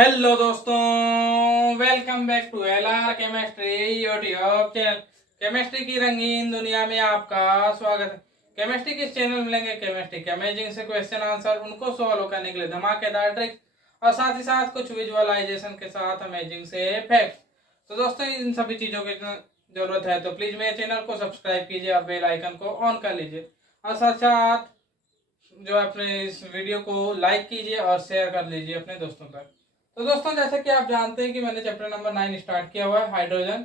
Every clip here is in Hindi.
हेलो दोस्तों, welcome back to LR chemistry YouTube channel. Chemistry की रंगीन दुनिया में आपका स्वागत है। केमिस्ट्री के इस चैनल में मिलेंगे केमिस्ट्री के अमेजिंग से क्वेश्चन आंसर, उनको सॉल्व करने के लिए धमाकेदार ट्रिक्स और साथ ही साथ कुछ विजुअलाइजेशन के साथ अमेजिंग से फैक्ट। तो दोस्तों, इन सभी चीजों की जरूरत है तो प्लीज मेरे चैनल को सब्सक्राइब कीजिए और बेल आइकन को ऑन कर लीजिए और साथ साथ जो अपने इस वीडियो को लाइक कीजिए और शेयर कर लीजिए अपने दोस्तों तक। तो दोस्तों, जैसे कि आप जानते हैं कि मैंने चैप्टर नंबर 9 स्टार्ट किया हुआ है हाइड्रोजन,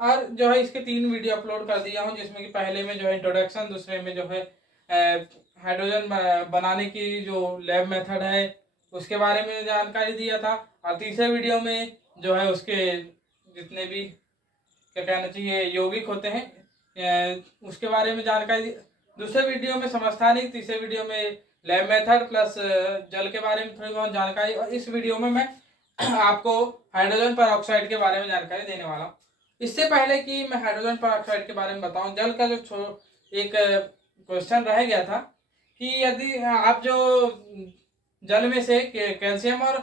और जो है इसके 3 वीडियो अपलोड कर दिया हूँ, जिसमें कि पहले में जो है इंट्रोडक्शन, दूसरे में जो है हाइड्रोजन बनाने की जो लैब मेथड है उसके बारे में जानकारी दिया था, और तीसरे वीडियो में जो है उसके जितने भी क्या कहना चाहिए यौगिक होते हैं उसके बारे में जानकारी दी। दूसरे वीडियो में समस्थानिक, तीसरे वीडियो में लैब मेथड प्लस जल के बारे में थोड़ी बहुत जानकारी, और इस वीडियो में मैं आपको हाइड्रोजन पर के बारे में जानकारी देने वाला हूँ। इससे पहले कि मैं हाइड्रोजन पर के बारे में बताऊं, जल का जो एक क्वेश्चन रह गया था कि यदि आप जो जल में से कैल्शियम और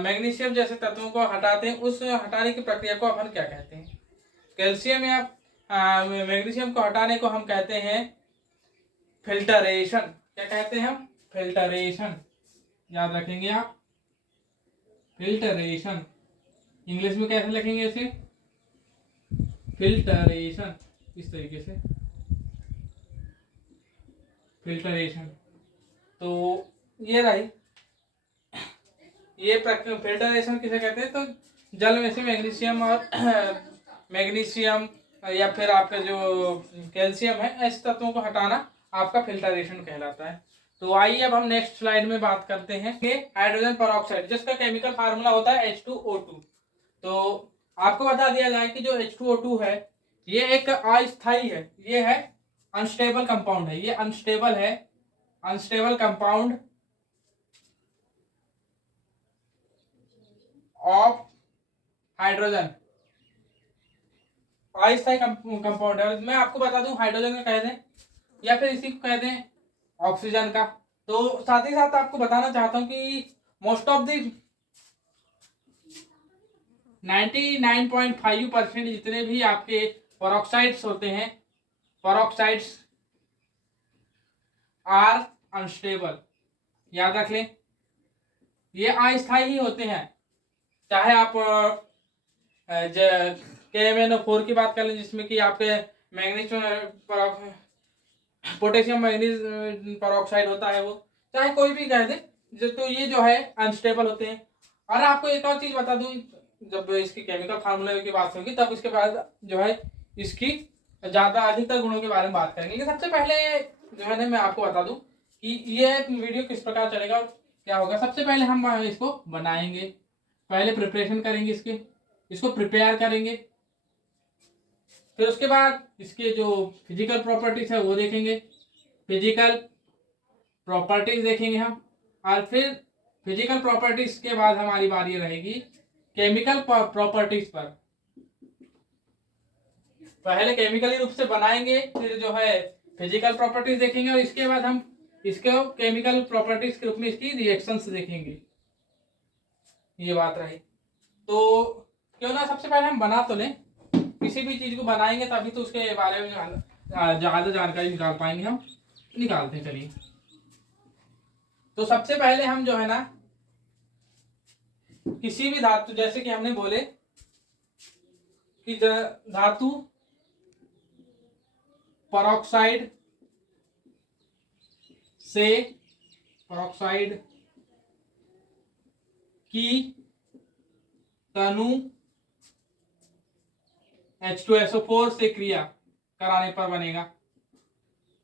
मैग्नीशियम जैसे तत्वों को हटाते हैं, उस हटाने की प्रक्रिया को अपन क्या कहते हैं। कैल्शियम या मैग्नीशियम को हटाने को हम कहते हैं फिल्टरेशन। क्या कहते हैं हम? फिल्टरेशन। याद रखेंगे आप, फिल्टरेशन। इंग्लिश में कैसे लिखेंगे इसे? फिल्टरेशन, इस तरीके से फिल्टरेशन। तो ये रही, ये फिल्टरेशन किसे कहते हैं? तो जल में से मैग्नीशियम और मैग्नीशियम या फिर आपका जो कैल्शियम है, ऐसे तत्वों को हटाना आपका फिल्टरेशन कहलाता है। तो आइए अब हम नेक्स्ट स्लाइड में बात करते हैं कि हाइड्रोजन परऑक्साइड, जिसका केमिकल फार्मूला होता है H2O2। तो आपको बता दिया जाए कि जो H2O2 है ये एक अस्थायी है, ये है अनस्टेबल कंपाउंड है, ये अनस्टेबल है, अनस्टेबल कंपाउंड ऑफ हाइड्रोजन, अस्थायी कंपाउंड है। मैं आपको बता दूं हाइड्रोजन का कह दें या फिर इसी को कह दें ऑक्सीजन का। तो साथ ही साथ आपको बताना चाहता हूं कि मोस्ट ऑफ द 99.5% जितने भी आपके परऑक्साइड्स होते हैं, परऑक्साइड्स आर अनस्टेबल। याद रख लें, ये अस्थायी ही होते हैं। चाहे आप KMnO4 की बात कर लें, जिसमें कि आपके मैग्नीज पोटेशियम मैग्नीज परऑक्साइड होता है, वो चाहे कोई भी कह दे, तो ये जो है अनस्टेबल होते हैं। और आपको एक और चीज बता दूं, जब इसकी केमिकल फार्मूले की बात होगी तब इसके बाद जो है इसकी ज्यादा अधिकतर गुणों के बारे में बात करेंगे। लेकिन सबसे पहले जो है ना, मैं आपको बता दूं कि ये वीडियो किस प्रकार चलेगा और क्या होगा। सबसे पहले हम इसको बनाएंगे, पहले प्रिपरेशन करेंगे, इसको प्रिपेयर करेंगे, फिर उसके बाद इसके जो फिजिकल प्रॉपर्टीज है वो देखेंगे, फिजिकल प्रॉपर्टीज देखेंगे हम, और फिर फिजिकल प्रॉपर्टीज के बाद हमारी बारी रहेगी केमिकल प्रॉपर्टीज पर। पहले केमिकली रूप से बनाएंगे, फिर जो है फिजिकल प्रॉपर्टीज देखेंगे, और इसके बाद हम इसके केमिकल प्रॉपर्टीज के रूप में इसकी रिएक्शंस देखेंगे। ये बात रही। तो क्यों ना सबसे पहले हम बना तो लें, किसी भी चीज को बनाएंगे तभी तो उसके बारे में ज्यादा जानकारी निकाल पाएंगे। हम निकालते हैं, चलिए। तो सबसे पहले हम जो है ना, किसी भी धातु, जैसे कि हमने बोले कि धातु परऑक्साइड से, परऑक्साइड की तनु H2SO4 से क्रिया कराने पर बनेगा।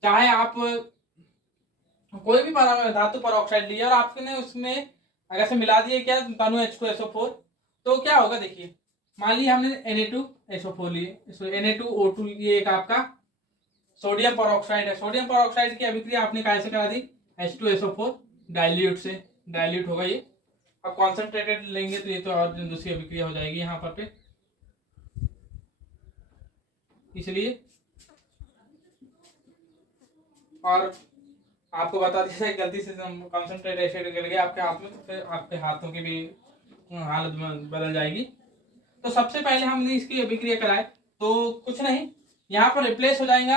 चाहे आप कोई भी धातु परऑक्साइड लिया और आपने उसमें अगर से मिला दिए क्या तनु H2SO4, तो क्या होगा देखिए। मान लीजिए हमने Na2SO4 लिए, Na2O2, ये एक आपका सोडियम परऑक्साइड है। सोडियम परऑक्साइड की अभिक्रिया आपने कैसे करा दी? H2SO4 डाइल्यूट से, डाइल्यूट होगा ये। अब कॉन्सेंट्रेटेड लेंगे तो ये तो और दूसरी अभिक्रिया हो जाएगी यहाँ पर पे, इसलिए। और आपको बता दिया गलती से कंसंट्रेट एसिड गिर गया आपके हाथ में, तो फिर आपके हाथों की भी हालत बदल जाएगी। तो सबसे पहले हमने इसकी अभिक्रिया कराए तो कुछ नहीं, यहाँ पर रिप्लेस हो जाएगा,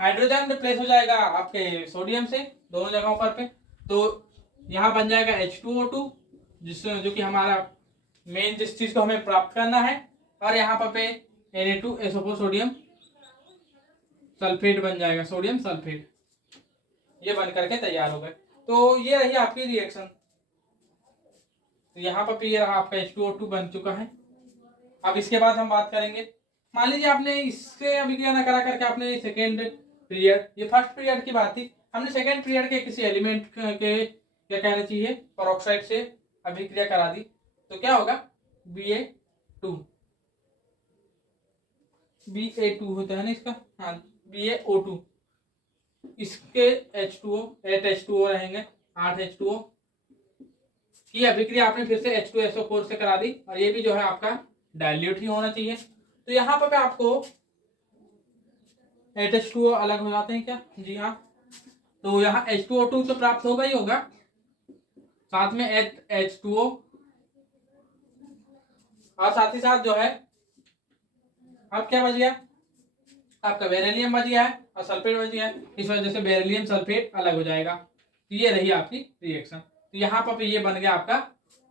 हाइड्रोजन रिप्लेस हो जाएगा आपके सोडियम से दोनों जगहों पर पे। तो यहाँ बन जाएगा H2O2 जो कि हमारा मेन जिस चीज को हमें प्राप्त करना है, और यहाँ पर पे Na2SO4 सोडियम सल्फेट बन जाएगा, सोडियम सल्फेट, ये बन करके तैयार हो गए। तो ये रही आपकी रिएक्शन। तो यहाँ पर ये रहा आपका H2O2 बन चुका है। अब इसके बाद हम बात करेंगे, मान लीजिए आपने इससे अभिक्रिया न करा करके आपने सेकेंड पीरियड, ये फर्स्ट पीरियड की बात थी, हमने सेकेंड पीरियड के किसी एलिमेंट के क्या कहना चाहिए पेरोक्साइड से अभिक्रिया करा दी, तो क्या होगा Ba2 होता है ना इसका, हाँ BaO2, इसके H2O 8 H2O रहेंगे, 8 H2O की अभिक्रिया आपने फिर से H2SO4 से करा दी, और ये भी जो है आपका डाइल्यूट ही होना चाहिए। तो यहाँ पर आपको 8 H2O अलग हो जाते हैं क्या, जी हाँ। तो यहाँ H2O2 तो प्राप्त होगा ही होगा, साथ में H2O, और साथ ही साथ जो है अब क्या बच गया, आपका बेरिलियम बच गया है और सल्फेट बच गया है, इस वजह से बेरिलियम सल्फेट अलग हो जाएगा। तो ये रही आपकी रिएक्शन। तो यहाँ पर ये बन गया आपका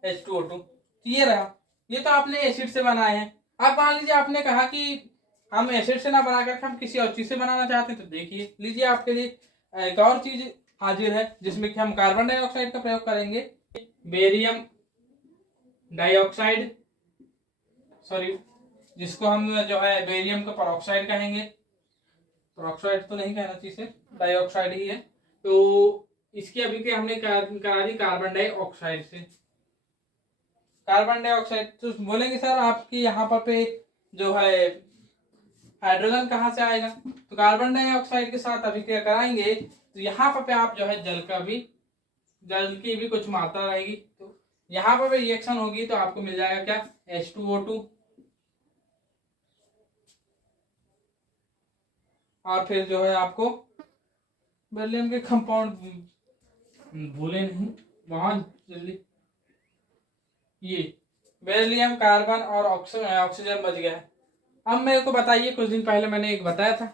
H2O2। तो ये रहा, ये तो आपने एसिड से बनाए हैं। अब मान लीजिए आपने कहा कि हम एसिड से ना बना करके हम किसी और चीज से बनाना चाहते हैं, तो देखिए लीजिए आपके लिए एक और चीज हाजिर है जिसमें कि हम कार्बन डाइऑक्साइड का प्रयोग करेंगे, बेरियम डाइऑक्साइड, सॉरी जिसको हम जो है बेरियम का पेरोक्साइड कहेंगे, पेरोक्साइड तो नहीं कहना चाहिए, डाइऑक्साइड ही है। तो इसकी अभिक्रिया हमने करा दी कार्बन डाइऑक्साइड से। कार्बन डाइऑक्साइड तो बोलेंगे सर आपकी यहाँ पर पे जो है हाइड्रोजन कहाँ से आएगा, तो कार्बन डाइऑक्साइड के साथ अभिक्रिया कराएंगे तो यहाँ पर पे आप जो है जल की भी कुछ मात्रा रहेगी, तो यहाँ पर रिएक्शन होगी तो आपको मिल जाएगा क्या H2O2, और फिर जो है आपको बेरिलियम के कंपाउंड भूले नहीं वहां जल्दी, ये बेरिलियम कार्बन और ऑक्सीजन बच गया है। अब मेरे को बताइए, कुछ दिन पहले मैंने एक बताया था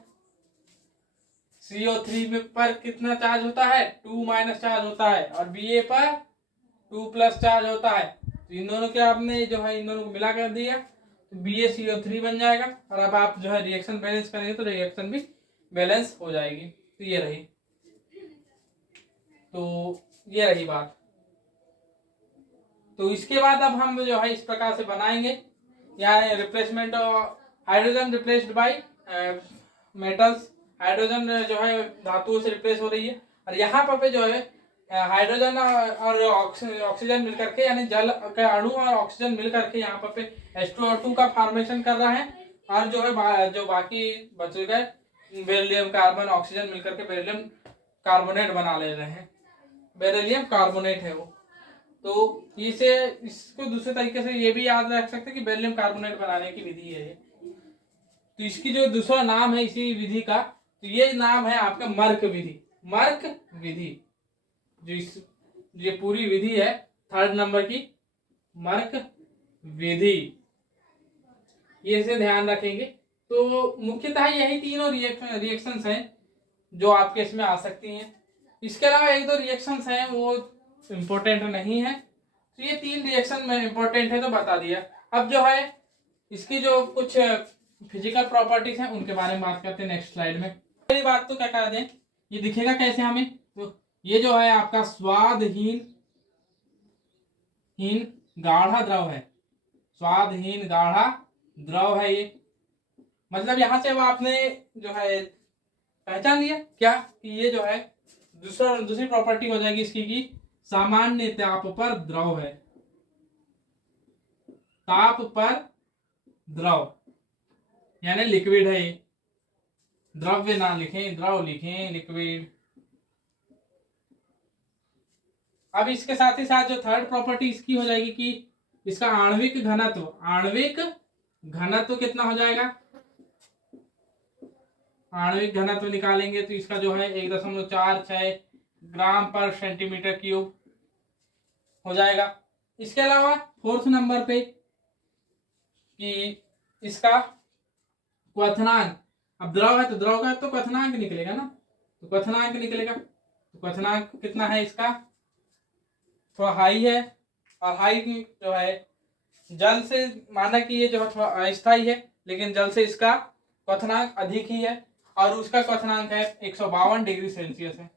CO3 में पर कितना चार्ज होता है, 2- चार्ज होता है, और Ba पर 2+ चार्ज होता है। तो इन दोनों के आपने जो है इन दोनों को मिला कर दिया तो BaCO3 बन जाएगा, और अब आप जो है रिएक्शन बैलेंस करेंगे तो रिएक्शन भी बैलेंस हो जाएगी। तो ये रही, तो ये रही बात। तो इसके बाद अब हम जो है इस प्रकार से बनाएंगे, यहाँ replacement hydrogen replaced by metals, hydrogen जो है धातुओं से रिप्लेस हो रही है, और यहाँ पर जो है हाइड्रोजन और ऑक्सीजन मिलकर के, यानी जल का अणु और ऑक्सीजन मिलकर के यहाँ पर H2O2 का फॉर्मेशन कर रहा है, और जो है जो बाकी बच गए बेरिलियम कार्बन ऑक्सीजन मिलकर के बेरिलियम कार्बोनेट बना ले रहे हैं, बेरिलियम कार्बोनेट है वो। तो इसे इसको दूसरे तरीके से ये भी याद रख सकते हैं कि बेरिलियम कार्बोनेट बनाने की विधि है ये। तो इसकी जो दूसरा नाम है इसी विधि का, तो ये नाम है आपका मर्क विधि, मर्क विधि। जो इस ये पूरी विधि है 3rd नंबर की मर्क विधि, ये इसे ध्यान रखेंगे। तो मुख्यतः यही तीनों रिएक्शंस हैं जो आपके इसमें आ सकती हैं। इसके अलावा 1-2 रिएक्शंस हैं वो इम्पोर्टेंट नहीं है, तो ये 3 रिएक्शन में इम्पोर्टेंट है तो बता दिया। अब जो है इसकी जो कुछ फिजिकल प्रॉपर्टीज हैं उनके बारे में बात करते हैं नेक्स्ट स्लाइड में। पहली बात तो क्या कर दें, ये दिखेगा कैसे हमें, तो ये जो है आपका स्वादहीन गाढ़ा द्रव है, स्वादहीन गाढ़ा द्रव है ये। मतलब यहां से अब आपने जो है पहचान लिया क्या कि ये जो है दूसरी प्रॉपर्टी हो जाएगी इसकी कि सामान्य ताप पर द्रव है, ताप पर द्रव यानी लिक्विड है ये, द्रव्य ना लिखें, द्रव लिखें, लिक्विड। अब इसके साथ ही साथ जो 3rd प्रॉपर्टी इसकी हो जाएगी कि इसका आणविक घनत्व कितना हो जाएगा, आणविक घनत्व निकालेंगे तो इसका जो है 1.46 ग्राम पर सेंटीमीटर क्यूब हो जाएगा। इसके अलावा फोर्थ नंबर पे कि इसका क्वथनांक, अब द्रव है तो द्रव का तो क्वथनांक निकलेगा ना, तो क्वथनांक निकलेगा, तो क्वथनांक कितना है इसका, थोड़ा हाई है। और हाई जो है जल से, माना कि ये जो है थोड़ा अस्थायी है, लेकिन जल से इसका क्वथनांक अधिक ही है, और उसका क्वथनांक है 152 डिग्री सेल्सियस है।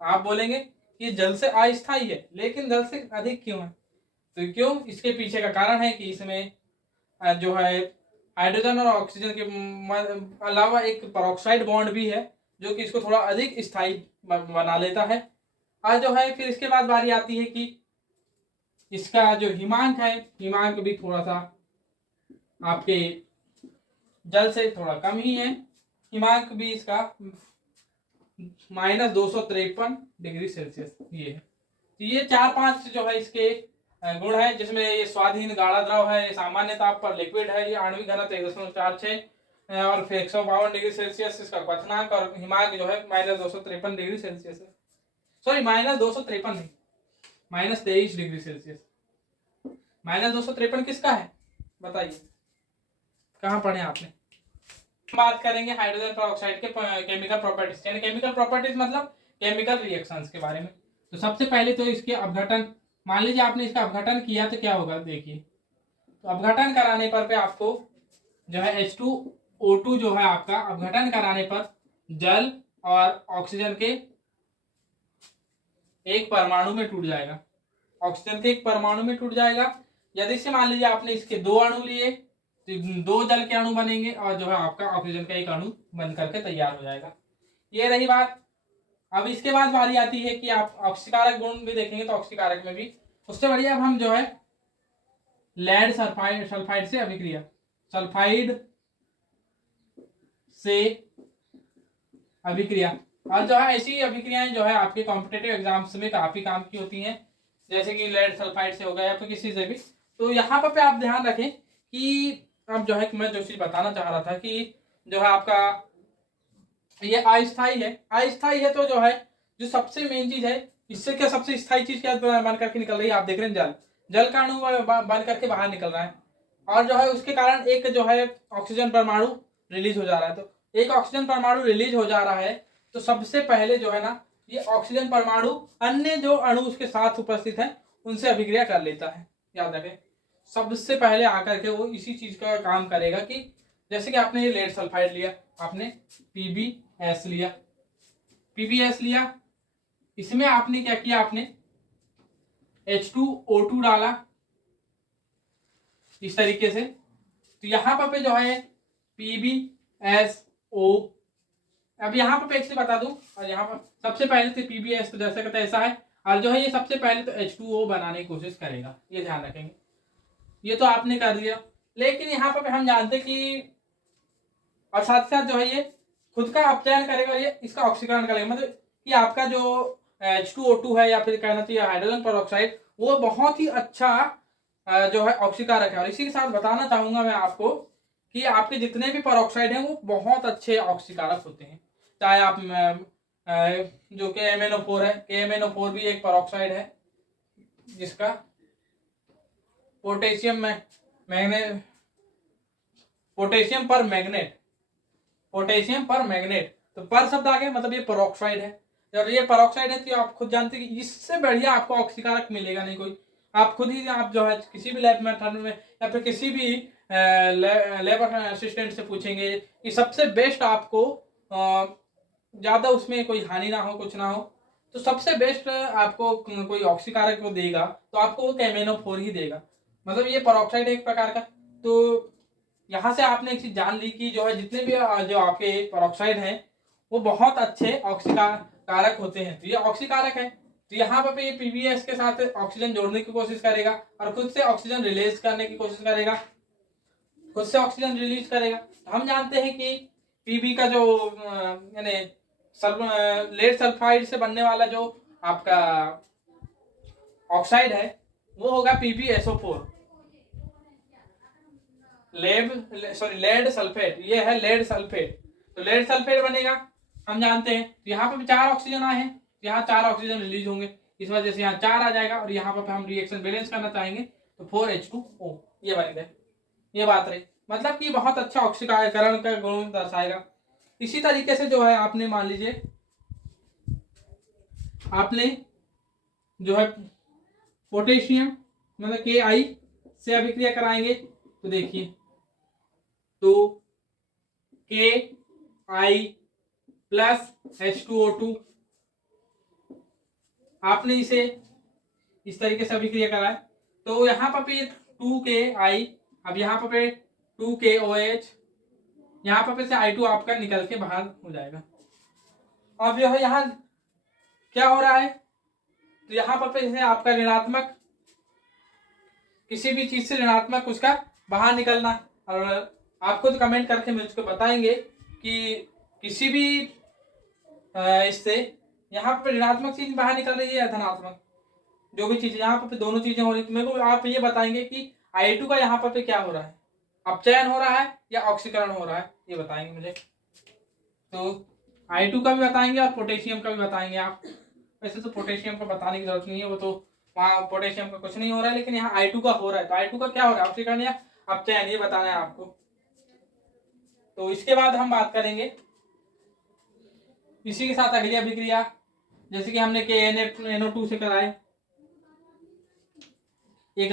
आप बोलेंगे कि जल से अस्थायी है लेकिन जल से अधिक क्यों है, तो क्यों, इसके पीछे का कारण है कि इसमें जो है हाइड्रोजन और ऑक्सीजन के अलावा एक पेरोक्साइड बॉन्ड भी है, जो कि इसको थोड़ा अधिक स्थायी बना लेता है। और जो है फिर इसके बाद बारी आती है कि इसका जो हिमांक है, हिमांक भी थोड़ा सा आपके जल से थोड़ा कम ही है, हिमांक भी इसका -253 डिग्री सेल्सियस ये है। तो ये 4-5 जो है इसके गुण है, जिसमें ये स्वादहीन गाढ़ा द्रव है, ये सामान्य ताप पर लिक्विड है, ये आणविक घनत्व 1.46 और फिर 152 डिग्री सेल्सियस इसका क्वथनांक, और हिमांक जो है -253 डिग्री सेल्सियस है। सॉरी -253 नहीं, -23 डिग्री सेल्सियस। -253 किसका है बताइए, कहाँ पढ़े आपने। बात करेंगे हाइड्रोजन पेरोक्साइड के केमिकल प्रॉपर्टीज, यानी केमिकल प्रॉपर्टीज मतलब केमिकल रिएक्शंस के बारे में। तो सबसे पहले तो इसके अपघटन, मान लीजिए आपने इसका अपघटन किया तो क्या होगा, देखिए। तो अपघटन कराने पर पे आपको जो है H2O2 जो है आपका अपघटन कराने पर जल और ऑक्सीजन के एक परमाणु में टूट जाएगा, ऑक्सीजन के एक परमाणु में टूट जाएगा। यदि से मान लीजिए आपने इसके 2 अणु लिए तो 2 जल के अणु बनेंगे, और जो है आपका ऑक्सीजन का एक अणु बन करके तैयार हो जाएगा। ये रही बात। अब इसके बाद बारी आती है कि आप ऑक्सीकारक गुण भी देखेंगे, तो ऑक्सीकारक में भी उससे बढ़िया अब हम जो है लेड सल्फाइड से अभिक्रिया, सल्फाइड से अभिक्रिया, और जो है ऐसी अभिक्रियाएं जो है आपके कॉम्पिटेटिव एग्जाम्स में काफी काम की होती हैं, जैसे कि लेड सल्फाइड से हो गया या फिर किसी से भी। तो यहाँ पर आप ध्यान रखें कि अब जो है मैं जो चीज बताना चाह रहा था कि जो है आपका ये अस्थायी है, अस्थायी है तो जो है जो सबसे मेन चीज है, इससे क्या सबसे स्थायी चीज क्या बन करके निकल रही है, आप देख रहे हैं जल, जल का अणु बन करके बाहर निकल रहा है, और जो है उसके कारण एक जो है ऑक्सीजन परमाणु रिलीज हो जा रहा है। तो एक ऑक्सीजन परमाणु रिलीज हो जा रहा है, तो सबसे पहले जो है ना ये ऑक्सीजन परमाणु अन्य जो अणु उसके साथ उपस्थित है उनसे अभिक्रिया कर लेता है। याद रखें, सबसे पहले आकर के वो इसी चीज का काम करेगा कि जैसे कि आपने ये लेड सल्फाइड लिया, आपने PbS लिया, PbS लिया, इसमें आपने क्या किया, आपने H2O2 डाला इस तरीके से। तो यहाँ पर पे जो है PbSO, अब यहाँ पर एक से बता दूं, और यहाँ पर सबसे पहले तो PbS तो जैसा कहता है ऐसा है, और जो है ये सबसे पहले तो H2O बनाने की कोशिश करेगा, ये ध्यान रखेंगे। ये तो आपने कर दिया, लेकिन यहाँ पर हम जानते कि और साथ साथ जो है ये खुद का अपचयन करेगा, ये इसका ऑक्सीकरण करेगा, मतलब कि आपका जो H2O2 है या फिर कहना चाहिए हाइड्रोजन पेरोक्साइड, वो बहुत ही अच्छा जो है ऑक्सीकारक है। और इसी के साथ बताना चाहूंगा मैं आपको कि आपके जितने भी पेरोक्साइड हैं वो बहुत अच्छे ऑक्सीकारक होते हैं, चाहे आप जो KMnO4 है, KMnO4 भी एक पेरोक्साइड है जिसका पोटेशियम में मैग्नेट, पोटेशियम पर मैग्नेट, पोटेशियम पर मैग्नेट, तो पर शब्द आ गया, मतलब ये पेरोक्साइड है। जब ये पेरोक्साइड है तो आप खुद जानते हैं कि इससे बढ़िया आपको ऑक्सीकारक मिलेगा नहीं कोई। आप खुद ही आप जो है किसी भी लैब मेथड में या फिर किसी भी लैब असिस्टेंट से पूछेंगे कि सबसे बेस्ट आपको ज़्यादा उसमें कोई हानि ना हो, कुछ ना हो, तो सबसे बेस्ट आपको कोई ऑक्सीकारक को देगा तो आपको वो KMnO4 ही देगा, मतलब ये पेरोक्साइड है एक प्रकार का। तो यहाँ से आपने एक चीज जान ली कि जो है जितने भी जो आपके पेरोक्साइड हैं वो बहुत अच्छे ऑक्सीकारक होते हैं, तो ये ऑक्सीकारक है। तो यहाँ पर ये PbS के साथ ऑक्सीजन जोड़ने की कोशिश करेगा और खुद से ऑक्सीजन रिलीज करने की कोशिश करेगा, खुद से ऑक्सीजन रिलीज करेगा। तो हम जानते हैं कि Pb का जो यानी लेड सल्फाइड से बनने वाला जो आपका ऑक्साइड है वो होगा PbSO4, लेड सल्फेट, ये है लेड सल्फेट। तो लेड सल्फेट बनेगा, हम जानते हैं। तो यहाँ पे 4 ऑक्सीजन आए हैं, यहाँ 4 ऑक्सीजन रिलीज होंगे, इस वजह से यहाँ 4 आ जाएगा, और यहाँ पर हम रिएक्शन बैलेंस करना चाहेंगे तो 4H2O ये बन गए। ये बात रही, मतलब कि बहुत अच्छा ऑक्सीकरण का गुण दर्शाएगा। इसी तरीके से जो है आपने मान लीजिए आपने जो है पोटेशियम मतलब Ki से अभिक्रिया कराएंगे तो देखिए, तो Ki प्लस H2O2 आपने इसे इस तरीके से अभिक्रिया कराए तो यहाँ पर पे 2Ki, अब यहाँ पर पे 2KOH, यहाँ पर पे से I2 आपका निकल के बाहर हो जाएगा। अब यह यहाँ क्या हो रहा है, तो यहाँ पर पे से आपका ऋणात्मक, किसी भी चीज से ऋणात्मक उसका बाहर निकलना, और आपको तो कमेंट करके मुझको बताएंगे कि किसी भी इससे यहाँ पर ऋणात्मक चीज बाहर निकल रही है या धनात्मक, जो भी चीज यहाँ पर दोनों चीजें हो रही है, मेरे को आप ये बताएंगे कि I2 का यहाँ पर क्या हो रहा है, अपचयन हो रहा है या ऑक्सीकरण हो रहा है, ये बताएंगे मुझे। तो I2 का भी बताएंगे और पोटेशियम का भी बताएंगे आप। वैसे तो पोटेशियम का बताने की जरूरत नहीं है, वो तो वहाँ पोटेशियम का कुछ नहीं हो रहा है, लेकिन यहाँ I2 का हो रहा है, तो I2 का क्या हो रहा है, ऑक्सीकरण या अपचयन, ये बताना है आपको। तो इसके बाद हम बात करेंगे इसी के साथ अगली अभिक्रिया, जैसे कि हमने KNO2 से कराए, एक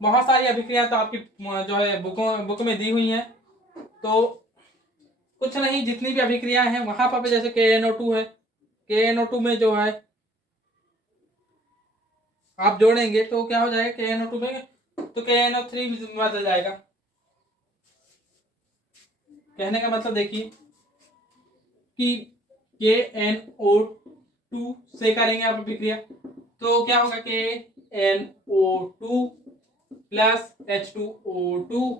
बहुत सारी अभिक्रिया तो आपकी जो है बुक में दी हुई है, तो कुछ नहीं, जितनी भी अभिक्रिया हैं वहां पर जैसे KNO2 है, KNO2 में जो है आप जोड़ेंगे तो क्या हो जाएगा, KNO2 में तो KNO3 बदल जाएगा। कहने का मतलब देखिए कि KNO2 से करेंगे आप अभिक्रिया तो क्या होगा, KNO2 प्लस H2O2,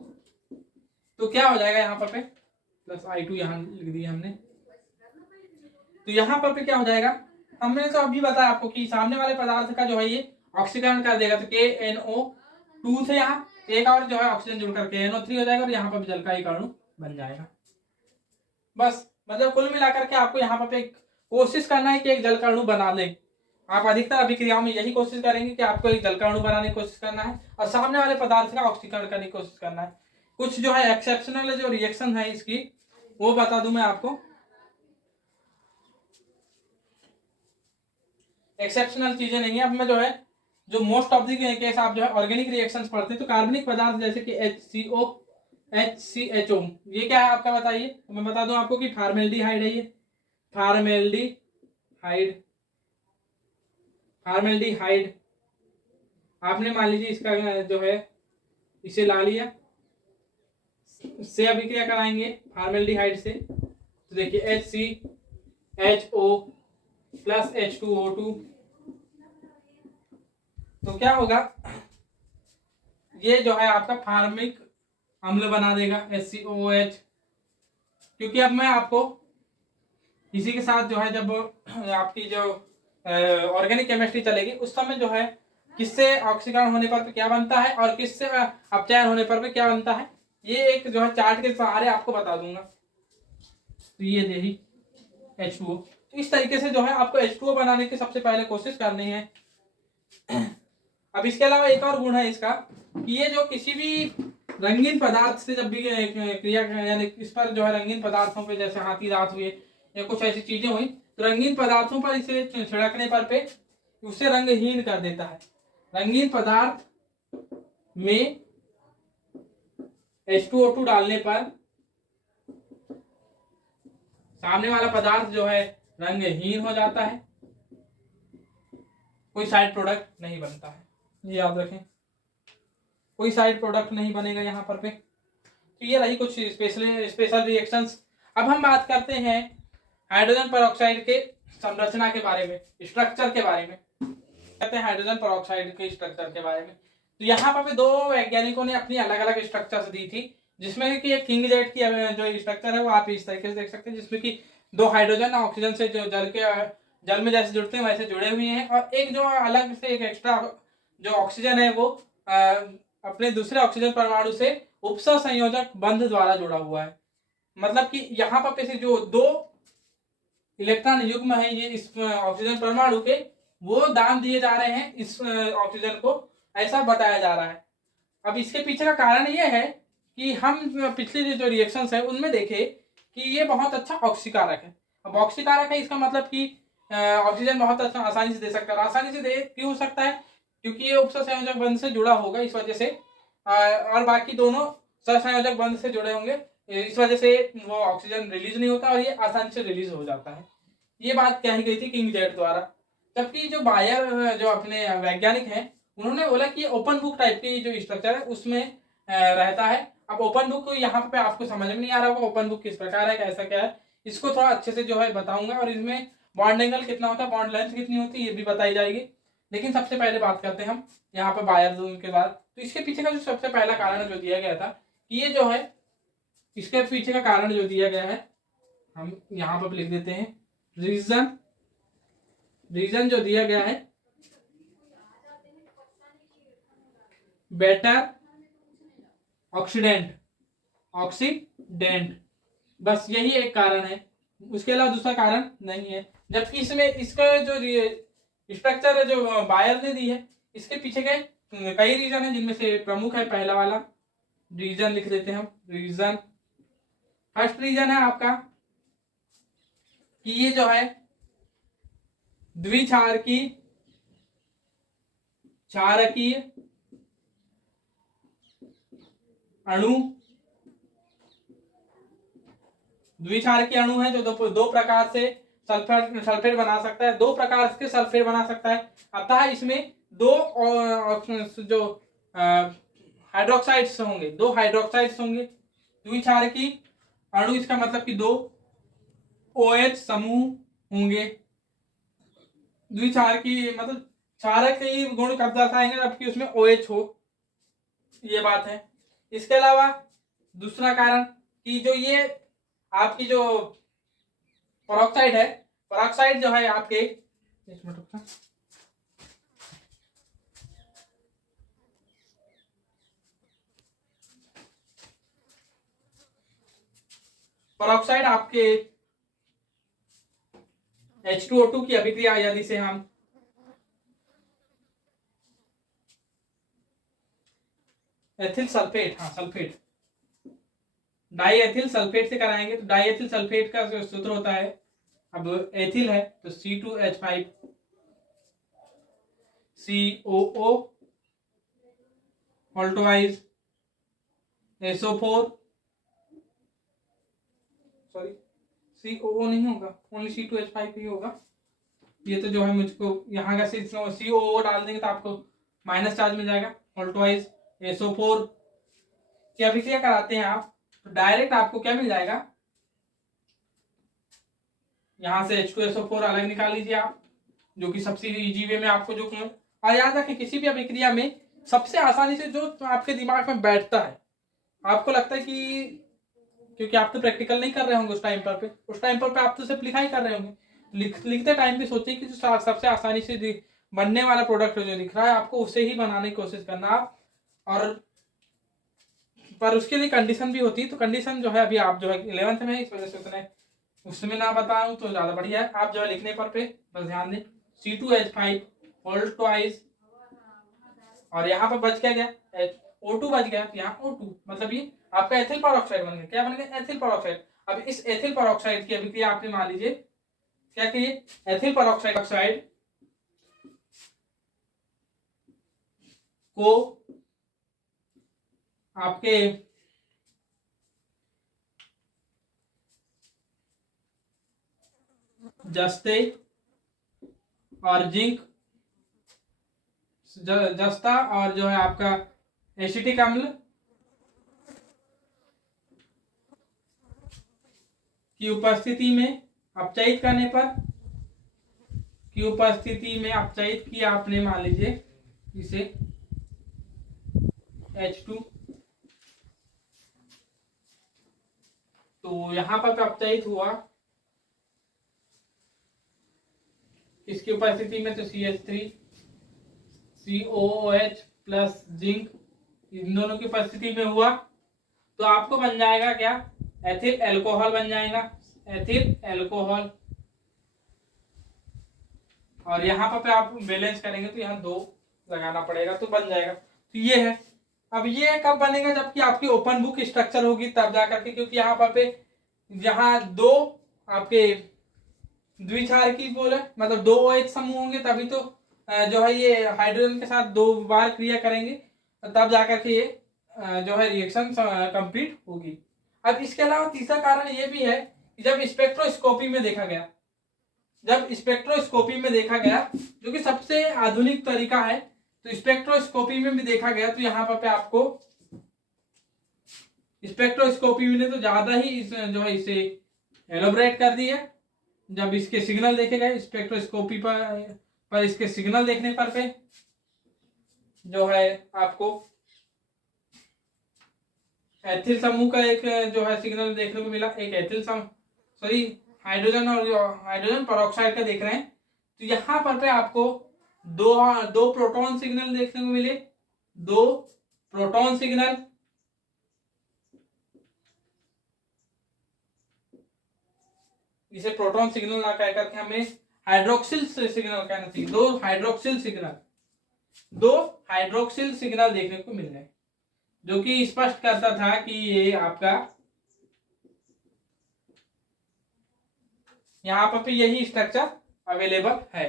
तो क्या हो जाएगा यहाँ पर पे प्लस I2 यहाँ लिख दिया हमने, तो यहाँ पर पे क्या हो जाएगा, हमने तो अभी बताया आपको कि सामने वाले पदार्थ का जो है ये ऑक्सीकरण कर देगा, तो KNO2 से यहाँ एक और जो है ऑक्सीजन जुड़कर KNO3 हो जाएगा, और यहाँ पर भी जल का एक अणु बन जाएगा। बस मतलब कुल मिलाकर के आपको यहाँ पर कोशिश करना है कि एक जल का अणु बना ले। आप अधिकतर अभिक्रियाओं में यही कोशिश करेंगे कि आपको एक जल का अणु बनाने की कोशिश करना है और सामने वाले पदार्थ का ऑक्सीकरण करने की कोशिश करना है। कुछ जो है एक्सेप्शनल जो रिएक्शन है इसकी वो बता दूं मैं आपको। एक्सेप्शनल चीजें नहीं है, अब मैं जो है जो मोस्ट ऑफ दी केस आप जो है ऑर्गेनिक रिएक्शंस पढ़ते हैं, तो कार्बनिक पदार्थ जैसे कि HCO HCHO ये क्या है आपका बताइए, तो मैं बता दूं आपको कि फार्मेल्डिहाइड है, ये फार्मेल्डिहाइड आपने मान लीजिए इसका जो है इसे ला लिया, से अभिक्रिया कराएंगे फार्मेल्डिहाइड से, तो देखिए HCHO प्लस H2O2, तो क्या होगा, ये जो है आपका फार्मिक अम्ल बना देगा HCOOH। क्योंकि अब मैं आपको इसी के साथ जो है जब आपकी जो ऑर्गेनिक केमिस्ट्री चलेगी उस समय जो है किससे ऑक्सीकरण होने पर क्या बनता है और किससे अपचयन होने पर क्या बनता है, ये एक जो है चार्ट के सहारे आपको बता दूंगा। तो ये देखिए H2O, तो इस तरीके से जो है आपको H2O बनाने की सबसे पहले कोशिश करनी है। अब इसके अलावा एक और गुण है इसका कि ये जो किसी भी रंगीन पदार्थ से जब भी क्रिया यानी इस पर जो है रंगीन पदार्थों पे जैसे हाथी दांत हुए या कुछ ऐसी चीजें हुई, तो रंगीन पदार्थों पर इसे छिड़कने पर पे उसे रंगहीन कर देता है। रंगीन पदार्थ में H2O2 डालने पर सामने वाला पदार्थ जो है रंगहीन हो जाता है, कोई साइड प्रोडक्ट नहीं बनता है, ये याद रखें, कोई साइड प्रोडक्ट नहीं बनेगा यहाँ पर पे। तो ये रही कुछ स्पेशल रिएक्शंस। अब हम बात करते हैं हाइड्रोजन पेरोक्साइड के संरचना के बारे में, स्ट्रक्चर के बारे में, कहते हैं हाइड्रोजन पेरोक्साइड के स्ट्रक्चर के बारे में। तो यहाँ पर दो वैज्ञानिकों ने अपनी अलग अलग स्ट्रक्चर्स दी थी, जिसमें कि एक किंगजेट की जो स्ट्रक्चर है वो आप इस तरीके से देख सकते हैं, जिसमें कि दो हाइड्रोजन ऑक्सीजन से जो जल में जैसे जुड़ते हैं वैसे जुड़े हुए हैं, और एक जो अलग से एक एक्स्ट्रा जो ऑक्सीजन है वो अपने दूसरे ऑक्सीजन परमाणु से उपसह संयोजक बंध द्वारा जुड़ा हुआ है। मतलब कि यहाँ पर जो दो इलेक्ट्रॉन युग्म है ये इस ऑक्सीजन परमाणु के, वो दान दिए जा रहे हैं इस ऑक्सीजन को, ऐसा बताया जा रहा है। अब इसके पीछे का कारण ये है कि हम पिछले जो रिएक्शंस है उनमें देखे कि ये बहुत अच्छा ऑक्सीकारक है। अब ऑक्सीकारक है इसका मतलब कि ऑक्सीजन बहुत अच्छा आसानी से दे सकता है। आसानी से दे क्यों हो सकता है? क्योंकि ये उपसंयोजक बंध से जुड़ा होगा, इस वजह से और बाकी दोनों सहसंयोजक बंध से जुड़े होंगे, इस वजह से वो ऑक्सीजन रिलीज नहीं होता और ये आसानी से रिलीज हो जाता है। ये बात कही गई थी किंग जेट द्वारा। जबकि जो बायर जो अपने वैज्ञानिक हैं उन्होंने बोला कि ओपन बुक टाइप की जो स्ट्रक्चर है उसमें रहता है। अब ओपन बुक यहाँ पे आपको समझ में नहीं आ रहा होगा ओपन बुक किस प्रकार है, कैसा क्या है, इसको थोड़ा अच्छे से जो है बताऊंगा। और इसमें बॉन्ड एंगल कितना होता है, बॉन्ड लेंथ कितनी होती है, ये भी बताई जाएगी। लेकिन सबसे पहले बात करते हैं हम यहाँ पे बायर जोन के बाद। तो इसके पीछे का जो सबसे पहला कारण जो दिया गया था कि ये जो है, इसके पीछे का कारण जो दिया गया है हम यहाँ पर लिख देते हैं। रीजन रीजन जो दिया गया है, बेटर ऑक्सीडेंट, बस यही एक कारण है, उसके अलावा दूसरा कारण नहीं है। जबकि इसमें इसका जो स्ट्रक्चर है जो बायर ने दी है, इसके पीछे के कई रीजन है, जिनमें से प्रमुख है पहला वाला रीजन, लिख देते हैं हम रीजन। फर्स्ट रीजन है आपका कि ये जो है द्विक्षारकीय अणु, द्विक्षारकीय अणु है जो दो प्रकार से सल्फेट बना सकता है, दो प्रकार के सल्फेट बना सकता है। अतः इसमें दो जो हाइड्रोक्साइड्स होंगे, दो हाइड्रोक्साइड्स होंगे। द्विक्षारकीय अणु इसका मतलब कि दो OH समूह होंगे। द्विक्षारकीय मतलब क्षारक ही गुण कब दर्शाएंगे जबकि उसमें OH हो, ये बात है। इसके अलावा दूसरा कारण कि जो ये आपकी जो पेरोक्साइड है, पेरोक्साइड जो है आपके, एक मिनट रुकना, पेरोक्साइड आपके H2O2 की अभिक्रिया यदि से हम एथिल सल्फेट, हाँ सल्फेट, डाई एथिल सल्फेट से कराएंगे तो डाई एथिल सल्फेट का जो सूत्र होता है, अब एथिल है तो C2H5 COO ऑल्टोवाइज SO4, sorry COO नहीं होगा, ओनली C2H5 ही होगा। ये तो जो है मुझको यहाँ का COO डाल देंगे तो आपको माइनस चार्ज मिल जाएगा। ऑल्टोवाइज SO4 की अभिक्रिया कराते हैं आप तो डायरेक्ट आपको क्या मिल जाएगा, यहां से H2SO4 अलग निकाल लीजिए आप, जो कि सबसे इजी वे में आपको जो, और याद रखें किसी भी अभिक्रिया में सबसे आसानी से जो आपके दिमाग में बैठता है, आपको लगता है कि क्योंकि आप तो प्रैक्टिकल नहीं कर रहे होंगे उस टाइम पर आप तो सिर्फ लिखाई कर रहे होंगे, लिखते टाइम भी सोचिए कि जो सबसे आसानी से बनने वाला प्रोडक्ट जो दिख रहा है आपको उसे ही बनाने की कोशिश करना आप। और पर उसके लिए कंडीशन भी होती है, तो कंडीशन जो है अभी आप जो है 11th में, इस वजह से उतने उसमें ना बताऊं तो ज्यादा बढ़िया है। आप जो है लिखने पर पे बस ध्यान दें, C2H5 ऑल्टोवाइज, और यहाँ पर बच क्या गया, O2 बच गया, तो यहाँ O2 मतलब ये आपका एथिल पेरोक्साइड बन गया। क्या बन गया, एथिल पेरोक्साइड। अब इस एथिल पेरोक्साइड की अभिक्रिया आपने मान लीजिए क्या कहिए, एथिल पेरोक्साइड को आपके जस्ते और जिंक, जस्ता और जो है आपका एसिटिक अम्ल की उपस्थिति में अपचयित करने पर, की उपस्थिति में अपचयित किया आपने, मान लीजिए इसे H2, तो यहां पर अपचयित हुआ इसकी उपस्थिति में, तो CH3 COOH plus zinc in दोनों की उपस्थिति में हुआ तो आपको बन जाएगा क्या, एथिल अल्कोहल बन जाएगा, एथिल अल्कोहल। और यहाँ पर पे आप बैलेंस करेंगे तो यहाँ 2 लगाना पड़ेगा तो बन जाएगा। तो ये है। अब ये कब बनेगा, जबकि आपकी ओपन बुक स्ट्रक्चर होगी तब जा करके, क्योंकि यहाँ पर पे जहाँ 2 आपके द्विचार की बोले मतलब 2 OH समूह होंगे तभी तो जो है ये हाइड्रोजन के साथ 2 बार क्रिया करेंगे तब जाकर के ये जो है रिएक्शन कंप्लीट होगी। अब इसके अलावा तीसरा कारण ये भी है कि जब स्पेक्ट्रोस्कोपी में देखा गया, जो कि सबसे आधुनिक तरीका है, तो स्पेक्ट्रोस्कोपी में भी देखा गया तो यहाँ पर आपको स्पेक्ट्रोस्कोपी में ने तो ज्यादा ही जो है इसे एलोबरेट कर दिया। जब इसके सिग्नल देखे गए स्पेक्ट्रोस्कोपी पर इसके सिग्नल देखने पर पे जो है आपको एथिल समूह का एक जो है सिग्नल देखने को मिला, एक एथिल सॉरी हाइड्रोजन और हाइड्रोजन पेरोक्साइड का देख रहे हैं। तो यहाँ पर पे आपको दो प्रोटॉन सिग्नल देखने को मिले, 2 प्रोटॉन सिग्नल, इसे प्रोटॉन सिग्नल ना कह करके हमें हाइड्रोक्सिल सिग्नल कहना चाहिए। 2 हाइड्रोक्सिल सिग्नल देखने को मिल रहे, जो कि स्पष्ट करता था कि ये आपका यहाँ पर भी यही स्ट्रक्चर अवेलेबल है,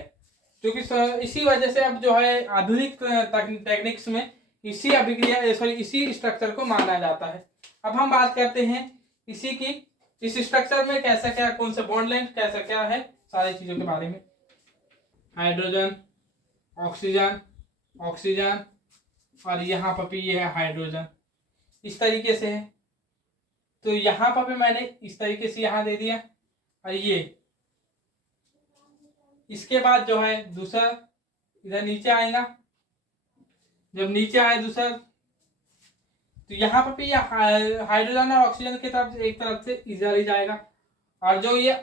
क्योंकि इसी वजह से अब जो है आधुनिक टेक्निक्स में इसी अभिक्रिया इसी स्ट्रक्चर को माना जाता है। अब हम बात करते हैं इस स्ट्रक्चर में कैसा क्या, कौन से बॉन्ड लेंथ कैसा क्या है, सारी चीजों के बारे में। हाइड्रोजन, ऑक्सीजन, ऑक्सीजन और यहाँ पर भी ये है हाइड्रोजन, इस तरीके से है। तो यहाँ पर भी मैंने इस तरीके से यहाँ दे दिया। और ये इसके बाद जो है दूसरा इधर नीचे आएगा, जब नीचे आए दूसरा तो यहाँ पर भी हाइड्रोजन और ऑक्सीजन की तरफ एक तरफ से इधर ही जाएगा, और जो ये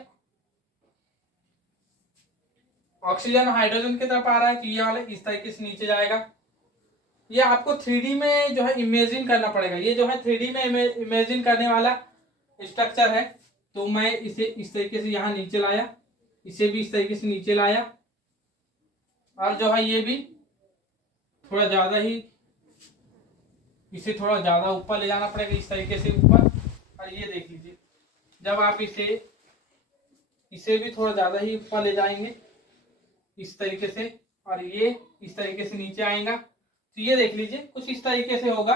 ऑक्सीजन हाइड्रोजन की तरफ आ रहा है तो ये वाला इस तरीके से नीचे जाएगा। ये आपको 3D में जो है इमेजिन करना पड़ेगा, ये जो है 3D में इमेजिन करने वाला स्ट्रक्चर है। तो मैं इसे इस तरीके से यहाँ नीचे लाया, इसे भी इस तरीके से नीचे लाया, और जो है ये भी थोड़ा ज्यादा ही, इसे थोड़ा ज्यादा ऊपर ले जाना पड़ेगा, इस तरीके से ऊपर। और ये देख लीजिए जब आप इसे भी थोड़ा ज्यादा ही ऊपर ले जाएंगे इस तरीके से, और ये इस तरीके से नीचे आएगा। तो ये देख लीजिए कुछ इस तरीके से होगा,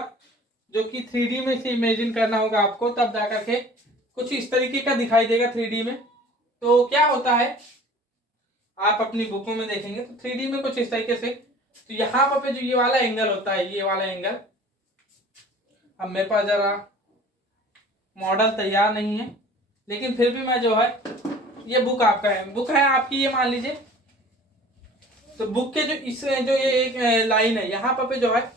जो कि 3D में इसे इमेजिन करना होगा आपको, तब जाकर के कुछ इस तरीके का दिखाई देगा 3D में। तो क्या होता है आप अपनी बुकों में देखेंगे तो 3D में कुछ इस तरीके से। तो यहाँ पर जो ये वाला एंगल होता है, ये वाला एंगल, अब मेरे पास जरा मॉडल तैयार नहीं है, लेकिन फिर भी मैं जो है ये बुक आपका है, बुक है आपकी, ये मान लीजिए। तो बुक के जो ये एक लाइन है यहाँ पर जो है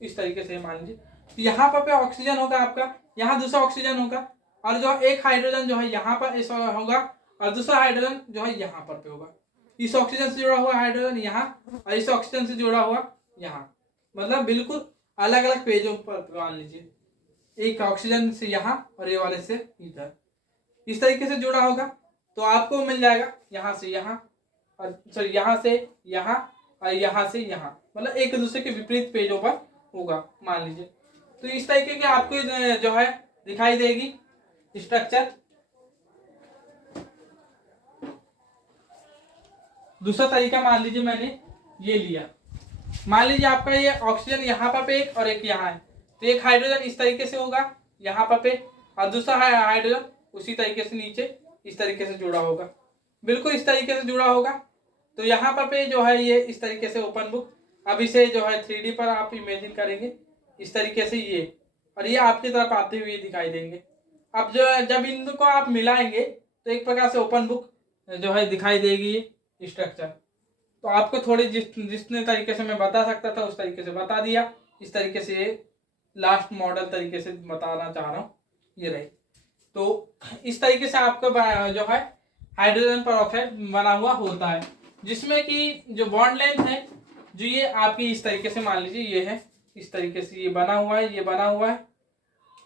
इस तरीके से मान लीजिए, तो यहाँ पर ऑक्सीजन होगा आपका, यहाँ दूसरा ऑक्सीजन होगा, और जो एक हाइड्रोजन जो है यहाँ पर ऐसा होगा, और दूसरा हाइड्रोजन जो है यहाँ पर होगा। इस ऑक्सीजन से जुड़ा हुआ हाइड्रोजन यहाँ, और इस ऑक्सीजन से जुड़ा हुआ यहाँ, मतलब बिल्कुल अलग अलग पेजों पर मान लीजिए, एक ऑक्सीजन से यहाँ और ये वाले से इधर, इस तरीके से जुड़ा होगा। तो आपको मिल जाएगा यहाँ से यहाँ, और सॉरी यहाँ से यहाँ और यहाँ से यहाँ, मतलब एक दूसरे के विपरीत पेजों पर होगा मान लीजिए। तो इस तरीके के आपको जो है दिखाई देगी स्ट्रक्चर। दूसरा तरीका मान लीजिए मैंने ये लिया, मान लीजिए आपका ये ऑक्सीजन यहाँ पर एक और एक यहाँ है, तो एक हाइड्रोजन इस तरीके से होगा यहाँ पर और दूसरा हाइड्रोजन उसी तरीके से नीचे इस तरीके से जुड़ा होगा, बिल्कुल इस तरीके से जुड़ा होगा। तो यहाँ पर जो है ये इस तरीके से ओपन बुक, अब इसे जो है 3D पर आप इमेजिन करेंगे इस तरीके से ये, और ये आपकी तरफ आते हुए दिखाई देंगे। अब जब इनको आप मिलाएंगे तो एक प्रकार से ओपन बुक जो है दिखाई देगी ये स्ट्रक्चर। तो आपको थोड़ी जितने तरीके से मैं बता सकता था उस तरीके से बता दिया, इस तरीके से लास्ट मॉडल तरीके से बताना चाह रहा हूँ, ये रही। तो इस तरीके से आपको जो है हाइड्रोजन पेरोक्साइड बना हुआ होता है, जिसमें कि जो बॉन्ड लेंथ है जो ये आपकी इस तरीके से मान लीजिए ये है, इस तरीके से ये बना हुआ है, ये बना हुआ है।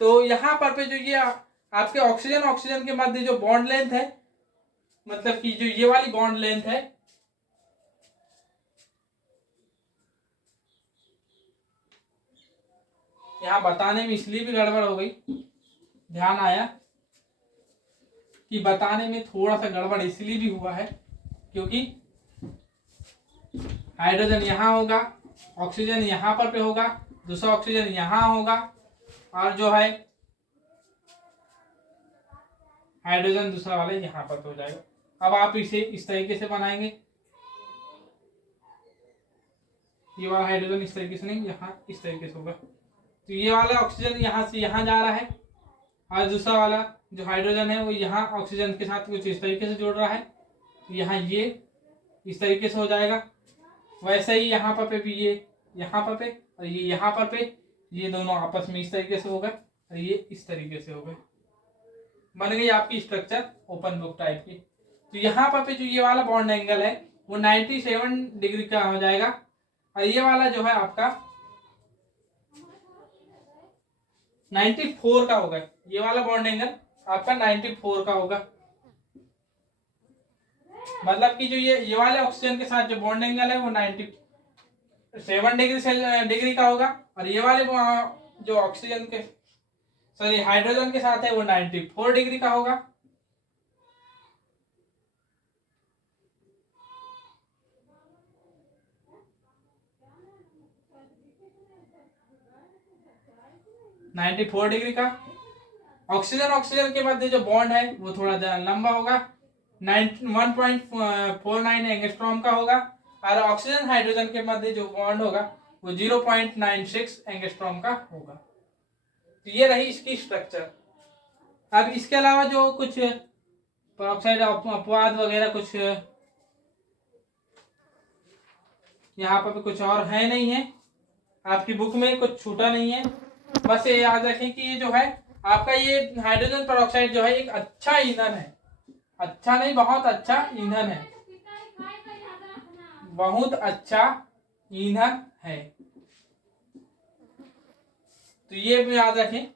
तो यहाँ पर जो ये आपके ऑक्सीजन के मध्य जो बॉन्ड लेंथ है, मतलब कि जो ये वाली बॉन्ड लेंथ है यहाँ बताने में इसलिए भी गड़बड़ हो गई, ध्यान आया कि बताने में थोड़ा सा गड़बड़ इसलिए भी हुआ है क्योंकि हाइड्रोजन यहाँ होगा, ऑक्सीजन यहाँ पर पे होगा, दूसरा ऑक्सीजन यहाँ होगा, और जो है हाइड्रोजन दूसरा वाला यहाँ पर हो जाएगा। अब आप इसे इस तरीके से बनाएंगे, ये वाला हाइड्रोजन इस तरीके से नहीं, यहाँ इस तरीके से होगा। तो ये वाला ऑक्सीजन यहाँ से यहाँ जा रहा है और दूसरा वाला जो हाइड्रोजन है वो यहाँ ऑक्सीजन के साथ कुछ इस तरीके से जुड़ रहा है, तो यहाँ ये इस तरीके से हो जाएगा। वैसे ही यहाँ पर पे भी ये यहाँ पर पे और ये यहाँ पर पे, ये दोनों आपस में इस तरीके से हो गए और ये इस तरीके से हो गए। बन गई आपकी स्ट्रक्चर ओपन बुक टाइप की। तो यहाँ पर पे जो ये वाला बॉन्ड एंगल है वो 97 डिग्री का हो जाएगा और ये वाला जो है आपका 94 का होगा। ये वाला बॉन्ड एंगल आपका 94 का होगा। मतलब कि जो ये वाले ऑक्सीजन के साथ जो बॉन्ड एंगल है वो 97 डिग्री का होगा और ये वाले जो ऑक्सीजन के हाइड्रोजन के साथ है वो 94 डिग्री का होगा। डिग्री का ऑक्सीजन के मध्य जो बॉन्ड है वो थोड़ा लंबा होगा, 1.49 एंगस्ट्रॉम का होगा और ऑक्सीजन हाइड्रोजन के मध्य जो बॉन्ड होगा वो 0.96 एंगस्ट्रॉम का होगा। तो ये रही इसकी स्ट्रक्चर। अब इसके अलावा जो कुछ परऑक्साइड अपवाद वगैरह कुछ यहाँ पर कुछ और है नहीं है, आपकी बुक में कुछ छूटा नहीं है। बस ये याद रखें कि ये जो है आपका ये हाइड्रोजन परऑक्साइड जो है एक अच्छा ईंधन है, अच्छा नहीं बहुत अच्छा ईंधन है, बहुत अच्छा ईंधन है। तो ये भी याद रखें।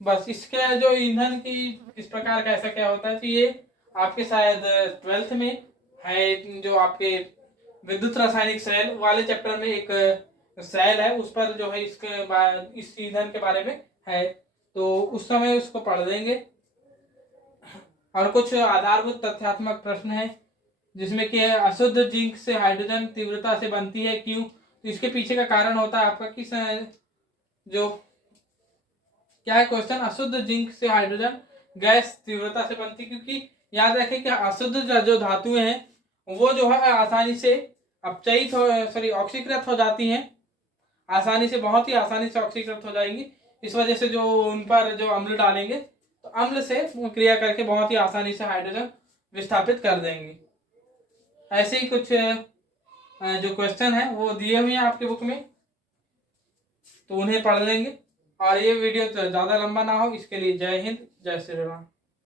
बस इसके जो ईंधन की इस प्रकार का ऐसा क्या होता है, तो ये आपके शायद 12th में है, जो आपके विद्युत रासायनिक सेल वाले चैप्टर में एक सेल है उस पर जो है इस ईंधन के बारे में है, तो उस समय उसको पढ़ लेंगे। और कुछ आधारभूत तथ्यात्मक प्रश्न है जिसमें कि अशुद्ध जिंक से हाइड्रोजन तीव्रता से बनती है क्यों, तो इसके पीछे का कारण होता है आपका किस जो क्या है क्वेश्चन, अशुद्ध जिंक से हाइड्रोजन गैस तीव्रता से बनती, क्योंकि याद रखें कि अशुद्ध जो धातुएं हैं वो जो है आसानी से अपचयित ऑक्सीकृत हो जाती हैं, आसानी से बहुत ही आसानी से ऑक्सीकृत हो जाएंगी। इस वजह से जो उन पर जो अम्ल डालेंगे तो अम्ल से क्रिया करके बहुत ही आसानी से हाइड्रोजन विस्थापित कर देंगे। ऐसे ही कुछ जो क्वेश्चन है वो दिए हुए हैं आपके बुक में, तो उन्हें पढ़ लेंगे। और ये वीडियो ज़्यादा लंबा ना हो इसके लिए जय हिंद, जय श्री राम।